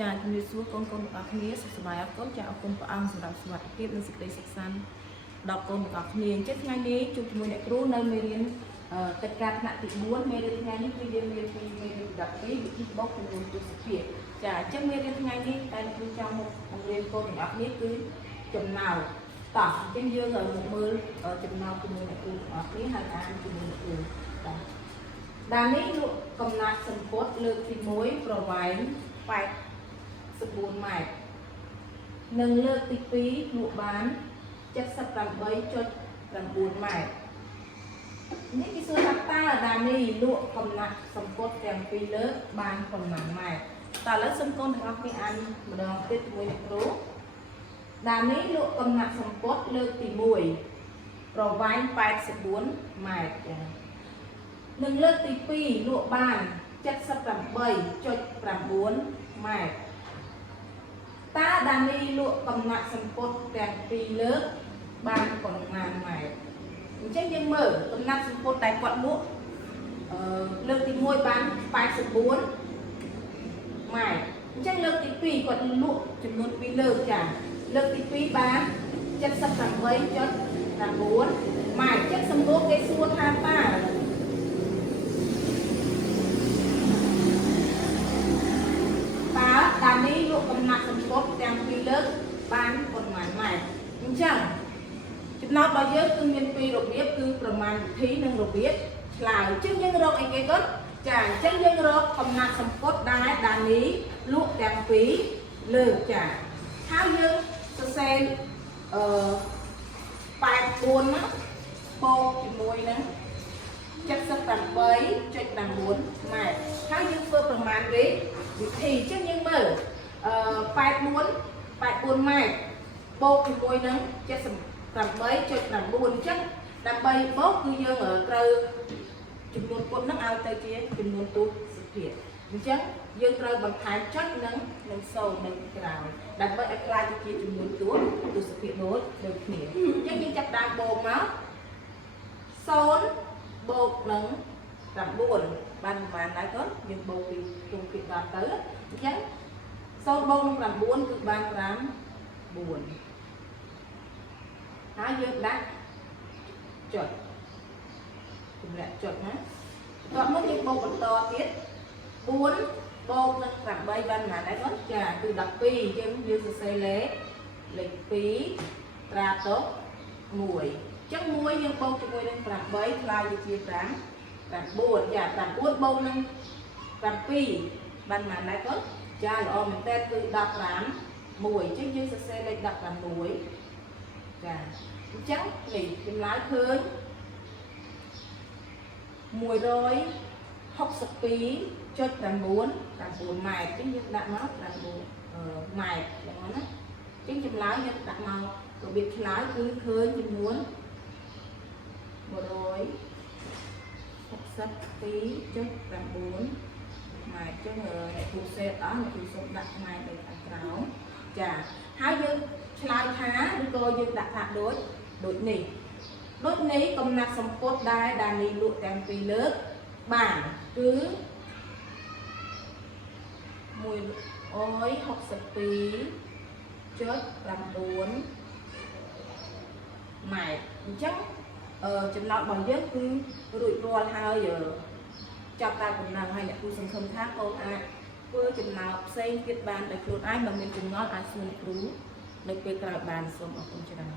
ចាជំរាបសួរកូនទាំងអស់គ្នាសុខសប្បាយអរគុណចាអរគុណព្រះអង្គសម្រាប់សុខភាពនិងសេចក្តីសុខសាន្តដល់កូនទាំងអស់គ្នាអញ្ចឹងថ្ងៃនេះជួបជាមួយអ្នកគ្រូនៅមេរៀនកិច្ចការថ្នាក់ទី4មេរៀនថ្ងៃនេះគឺយើងរៀនពីមេរៀន12វិធីបោកចំនួនទស្សភាពចាអញ្ចឹងមេរៀនថ្ងៃនេះតែគ្រូចង់មកបង្រៀនកូនទាំងអស់គ្នាគឺចំណោទតោះអញ្ចឹងយើងមកមើលចំណោទជាមួយអ្នកគ្រូទាំងអស់គ្នាហើយអានជាមួយអ្នកគ្រូតោះដាននេះលោកកំណាត់សម្ពុតលើកទី1ប្រវែង84ម៉ែត្រនិងលើកទី2លក់បាន78.9ម៉ែត្រនេះគេសួរថាតើដាននេះលក់កំណាត់សម្ពុតទាំងពីរលើកបានប៉ុន្មានម៉ែត្រតើឥឡូវសូមកូនទាំងអស់គ្នាអានម្ដងទៀតជាមួយអ្នកគ្រូដាននេះលក់កំណាត់សម្ពុតលើកទី1ប្រវែង84ម៉ែត្រចា៎និងលើកទី2លក់បាន78.9ម៉ែត្រតើដានីលក់កំណាត់សម្ពុតទាំងពីរលើកបានប៉ុន្មានម៉ែត្រអញ្ចឹងយើងមើលកំណាត់សម្ពុតដែលគាត់លក់លើកទី1បាន84ម៉ែត្រអញ្ចឹងលើកទី2គាត់លក់ចំនួន2លើកចាលើកទី2បាន78.9ម៉ែត្រអញ្ចឹងសំណួរគេសួរថាតើដានីលក់កំណាត់សម្ពុតទាំងពីរលើកបានប៉ុន្មានម៉ែត្រអញ្ចឹងចំណោទរបស់យើងគឺមានពីររបៀបគឺប្រមាណវិធីនិងរបៀបឆ្លើយអញ្ចឹងយើងរកអីគេគាត់ចាអញ្ចឹងយើងរកកំណាត់សម្ពុតដែលដានីលក់ទាំងពីរលើកចាហើយយើងសរសេរ84ណាបូកជាមួយនឹង78.9ម៉ែត្រហើយយើងធ្វើប្រមាណវិធីអញ្ចឹងយើងមើល84ម៉ែត្របូកជាមួយនឹង78.9អញ្ចឹងដើម្បីបូកគឺយើងត្រូវចំនួនពុតនឹងឲ្យទៅជាចំនួនទស្សភាពអញ្ចឹងយើងត្រូវបន្ថែមចុចនឹង0នៅក្រោយដើម្បីឲ្យក្លាយទៅជាចំនួនទស្សភាពដូចគ្នាអញ្ចឹងយើងចាប់ដើមបូកមក0បូកនឹង9បានប្រហែលដែរគាត់យើងបូកពីទុំពី10ទៅអញ្ចឹង0បូកនឹង9គឺបាន9ហើយយើងដាក់ចុចចម្លាក់ចុចណាតោះមកយើងបូកបន្តទៀត4បូកនឹង8បានប្រហែលដែរគាត់ចាគឺ12យើងសរសេរលេខ2ត្រាតុក1អញ្ចឹង1យើងបូកជាមួយនឹង8ខ្លាយទៅជា9ចា9បូកនឹង7បានប៉ុន្មានដែរគាត់ចាល្អមែនតើគឺ15 1អញ្ចឹងយើងសរសេរលេខ16ចាអញ្ចឹងនេះចម្លើយឃើញ162.99ម៉ែត្រអញ្ចឹងយើងដាក់មក9ម៉ែត្រយ៉ាងណាអញ្ចឹងចម្លើយយើងដាក់មករបៀបឆ្លើយគឺឃើញចំនួន162.9ម៉ែត្រចឹងអ្នកគ្រូសេតអស់អ្នកគ្រូសូមដាក់ម៉ែត្រនៅខាងក្រោមចាហើយយើងឆ្លើយថាឬក៏យើងដាក់ថាដូចនេះកំណាត់សម្ពុតដែលដានីលក់ទាំងពីរលើកបានគឺ162.9ម៉ែត្រអញ្ចឹងចំណោទរបស់យើងគឺរួចរាល់ហើយចាប់តែប៉ុណ្ណឹងហើយអ្នកគ្រូសង្ឃឹមថាកូនអាចធ្វើចំណោទផ្សេងទៀតបានដោយខ្លួនឯងបើមានចម្ងល់អាចសួរគ្រូនៅពេលក្រោយបានសូមអរគុណច្រើន